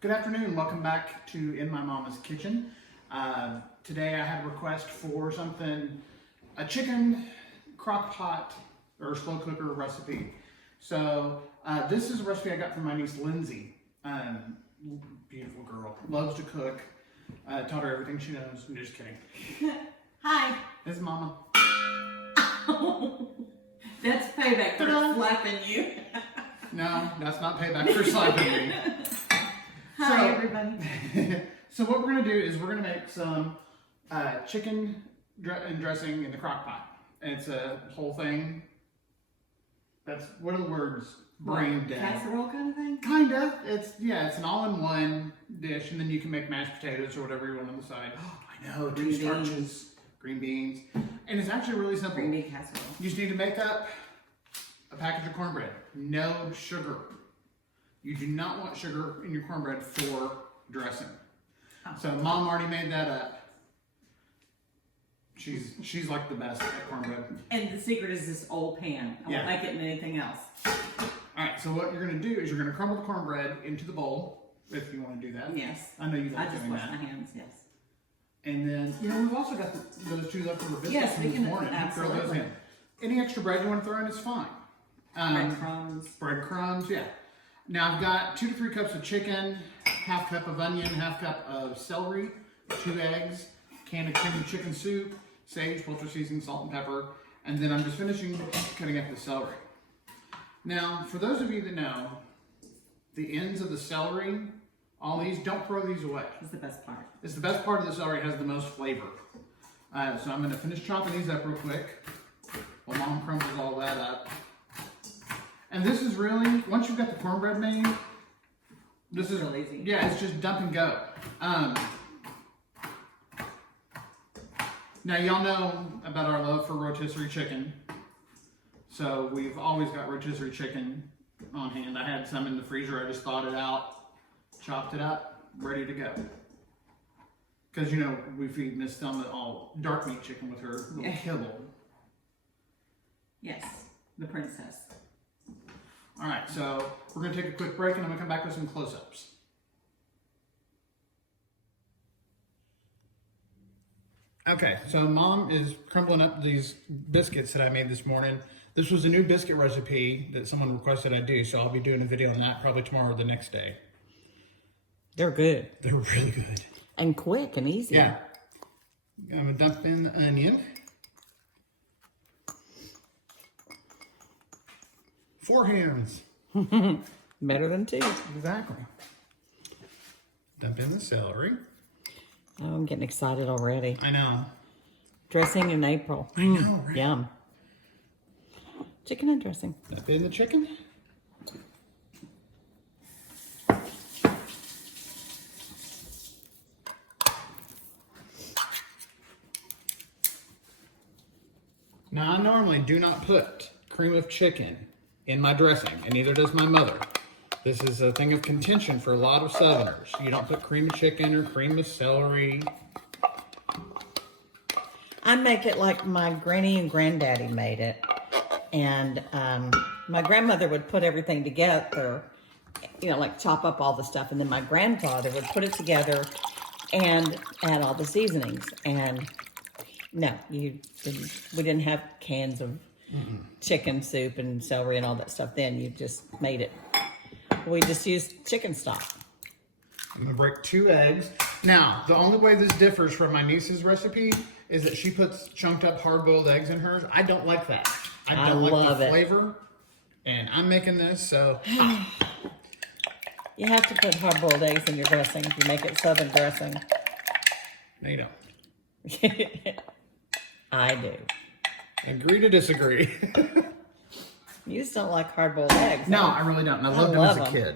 Good afternoon, welcome back to In My Mama's Kitchen. Today I had a request for a chicken crock pot or slow cooker recipe. So this is a recipe I got from my niece Lindsi. Beautiful girl, loves to cook. Taught her everything she knows. I'm just kidding. Hi. This is Mama. That's payback for slapping you. No, that's not payback for slapping me. Hi, everybody. So what we're going to do is we're going to make some chicken and dressing in the crock pot. And it's a whole thing. What are the words? Brain dead. Casserole kind of thing? Kinda. It's an all-in-one dish, and then you can make mashed potatoes or whatever you want on the side. Oh, I know, two starches, green beans. And it's actually really simple. Green bean casserole. You just need to make up a package of cornbread. No sugar. You do not want sugar in your cornbread for dressing. Oh. So Mom already made that up. She's like the best at cornbread. And the secret is this old pan. I won't make it in anything else. Alright, so what you're going to do is you're going to crumble the cornbread into the bowl, if you want to do that. Yes. I know you like doing that. I just wash my hands, yes. And then, we've also got those two leftover biscuits from this morning. Absolutely. Throw those in. Any extra bread you want to throw in is fine. Breadcrumbs. Breadcrumbs, yeah. Now I've got 2 to 3 cups of chicken, half cup of onion, half cup of celery, 2 eggs, can of creamy chicken soup, sage, poultry seasoning, salt and pepper, and then I'm just finishing cutting up the celery. Now, for those of you that know, the ends of the celery, all these, don't throw these away. It's the best part. It's the best part of the celery, it has the most flavor. So I'm going to finish chopping these up real quick while Mom crumbles all that up. And this is really, once you've got the cornbread made, this is really easy. Yeah, it's just dump and go. Now y'all know about our love for rotisserie chicken. So we've always got rotisserie chicken on hand. I had some in the freezer, I just thawed it out, chopped it up, ready to go. Because we feed Miss Thelma all dark meat chicken with her little kibble. Yes, the princess. All right, so we're going to take a quick break and I'm going to come back with some close-ups. Okay, so Mom is crumbling up these biscuits that I made this morning. This was a new biscuit recipe that someone requested I do, so I'll be doing a video on that probably tomorrow or the next day. They're good. They're really good. And quick and easy. Yeah. I'm going to dump in the onion. 4 hands. Better than 2. Exactly. Dump in the celery. Oh, I'm getting excited already. I know. Dressing in April. I know, right? Yum. Chicken and dressing. Dump in the chicken. Now, I normally do not put cream of chicken in my dressing, and neither does my mother. This is a thing of contention for a lot of Southerners. You don't put cream of chicken or cream of celery. I make it like my granny and granddaddy made it. And my grandmother would put everything together, like chop up all the stuff. And then my grandfather would put it together and add all the seasonings. And no, we didn't have cans of chicken soup and celery and all that stuff then. You just made it. We just used chicken stock. I'm going to break 2 eggs. Now, the only way this differs from my niece's recipe is that she puts chunked up hard-boiled eggs in hers. I don't like that. I don't like the flavor. And I'm making this, so... You have to put hard-boiled eggs in your dressing if you make it Southern dressing. No, you don't. I do. Agree to disagree. You just don't like hard-boiled eggs. No, I really don't. And I loved them as a kid.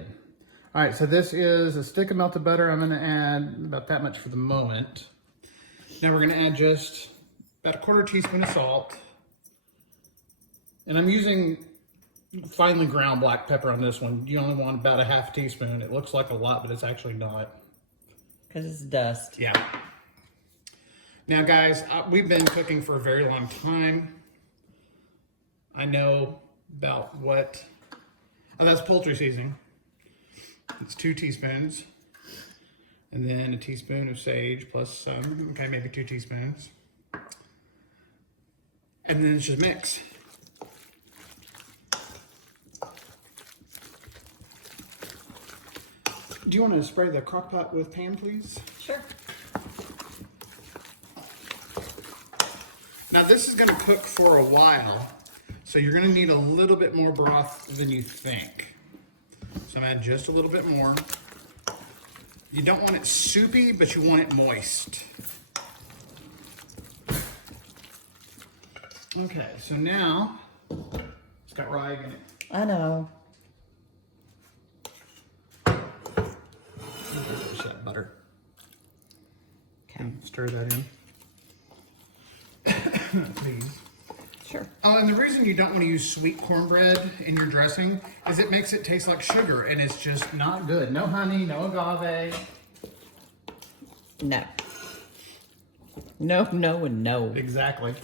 All right, so this is a stick of melted butter. I'm going to add about that much for the moment. Now we're going to add just about a 1/4 teaspoon of salt. And I'm using finely ground black pepper on this one. You only want about a 1/2 teaspoon. It looks like a lot, but it's actually not. Because it's dust. Yeah. Now, guys, we've been cooking for a very long time. I know about what... Oh, that's poultry seasoning. It's 2 teaspoons. And then a teaspoon of sage plus some, okay, maybe 2 teaspoons. And then it's just mix. Do you want to spray the crock pot with pan, please? Sure. Now this is going to cook for a while, so you're going to need a little bit more broth than you think. So I'm add just a little bit more. You don't want it soupy, but you want it moist. Okay, so now it's got rye in it. I know. There's that butter. Okay. Stir that in. Please. Sure. Oh, and the reason you don't want to use sweet cornbread in your dressing is it makes it taste like sugar, and it's just not good. No honey, no agave. No. No, no, and no. Exactly.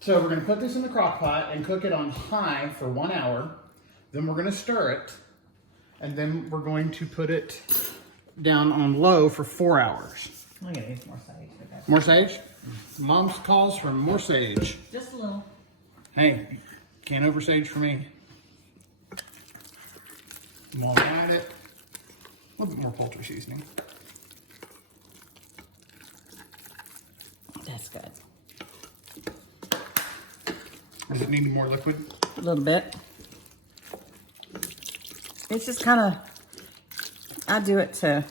So we're going to put this in the crock pot and cook it on high for 1 hour. Then we're going to stir it. And then we're going to put it down on low for 4 hours. I'm going to use more sage. Okay. More sage? Mom's calls for more sage. Just a little. Hey, can't oversage for me. We'll add it. A little bit more poultry seasoning. That's good. Does it need more liquid? A little bit. It's just kind of, I do it to,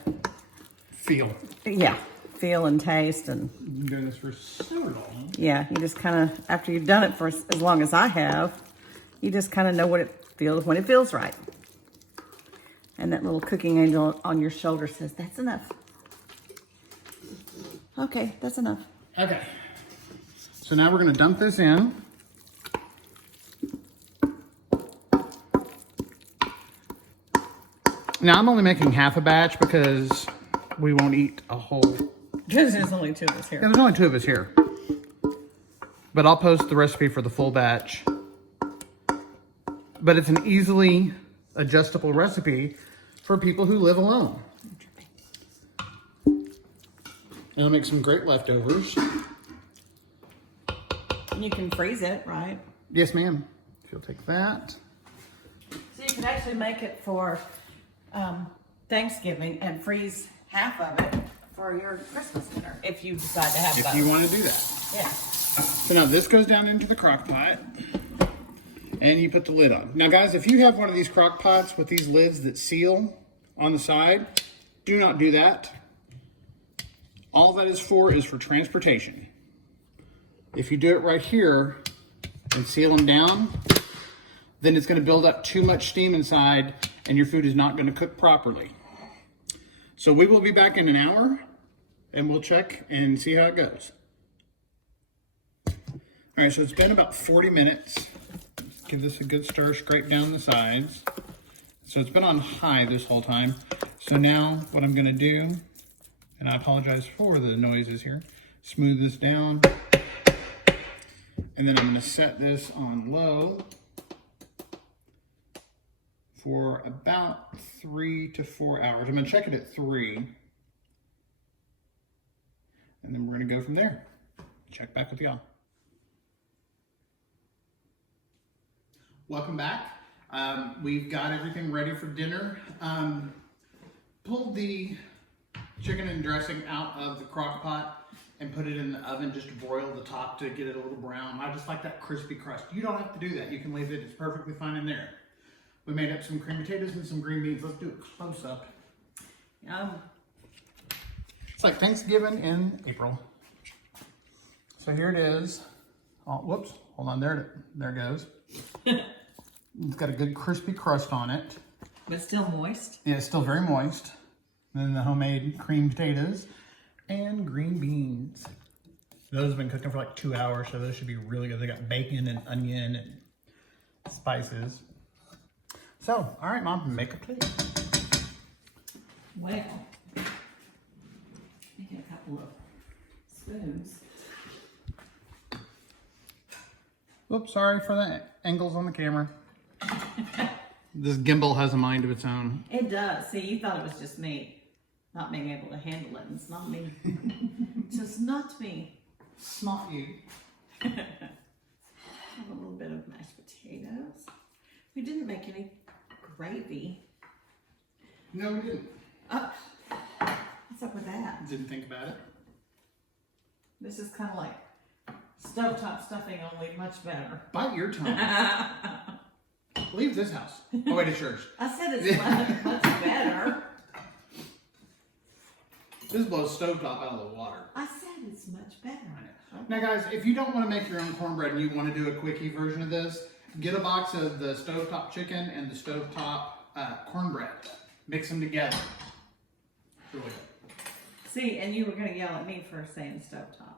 Feel. yeah, feel and taste. And You've been doing this for so long. yeah, you just kind of, after you've done it for as long as I have, you just kind of know what it feels when it feels right. And that little cooking angel on your shoulder says, that's enough. Okay, that's enough. Okay. So now we're going to dump this in. Now I'm only making half a batch because we won't eat a whole. Because there's only 2 of us Yeah, here. there's only 2 of us here. But I'll post the recipe for the full batch. But it's an easily adjustable recipe for people who live alone. It'll make some great leftovers. You can freeze it, right? Yes, ma'am. If you'll take that. So you could actually make it for Thanksgiving and freeze half of it for your Christmas dinner if you decide to have If both. you want to do that. Yeah. So now this goes down into the crock pot and you put the lid on. Now guys, if you have one of these crock pots with these lids that seal on the side, do not do that. All that is for transportation. If you do it right here and seal them down, then it's going to build up too much steam inside and your food is not going to cook properly. So we will be back in an hour and we'll check and see how it goes. All right, so it's been about 40 minutes. Give this a good stir, scrape down the sides. So it's been on high this whole time. So now what I'm gonna do, and I apologize for the noises here, smooth this down. And then I'm gonna set this on low for about 3 to 4 hours. I'm gonna check it at 3. And then we're gonna go from there. Check back with y'all. Welcome back. We've got everything ready for dinner. Pulled the chicken and dressing out of the crock pot and put it in the oven just to broil the top to get it a little brown. I just like that crispy crust. You don't have to do that. You can leave it. It's perfectly fine in there. We made up some cream potatoes and some green beans. Let's do a close up. Yum. It's like Thanksgiving in April. So here it is. Oh, whoops. Hold on. There it goes. It's got a good crispy crust on it. But still moist. Yeah, it's still very moist. And then the homemade cream potatoes and green beans. Those have been cooking for like 2 hours, so those should be really good. They got bacon and onion and spices. So, all right, Mom, make a plate. Well, I get a couple of spoons. Oops, sorry for the angles on the camera. This gimbal has a mind of its own. It does. See, you thought it was just me. not being able to handle it. It's not me. Just not me. It's not you. Have a little bit of mashed potatoes. We didn't make any gravy. No, we didn't. What's up with that? Didn't think about it. This is kind of like stovetop stuffing, only much better. Bite your tongue. Leave this house. Oh wait, it's yours. I said it's much better. This blows stovetop out of the water. I said it's much better. Now guys, if you don't want to make your own cornbread and you want to do a quickie version of this, get a box of the stovetop chicken and the stovetop cornbread. Mix them together. Really good. See, and you were going to yell at me for saying stovetop.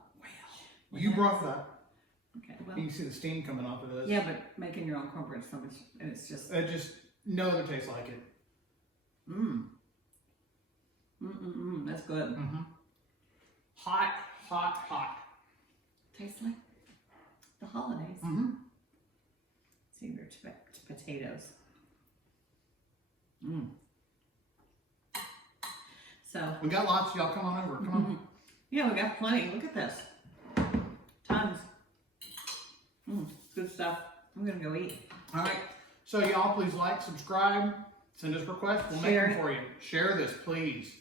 Well, you brought that. Okay, well. You can see the steam coming off of this. Yeah, but making your own cornbread is so much, and it's just. No other tastes like it. That's good. Hot, hot, hot. Tastes like the holidays. See your potatoes. So. We got lots. Y'all come on over. Come on. Yeah, we got plenty. Look at this. Tons. Good stuff. I'm gonna go eat. All right. So y'all, please like, subscribe, send us requests. We'll make them for you. Share this, please.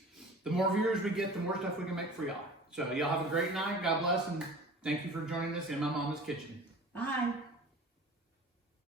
The more viewers we get, the more stuff we can make for y'all. So y'all have a great night. God bless, and thank you for joining us in my mama's kitchen. Bye.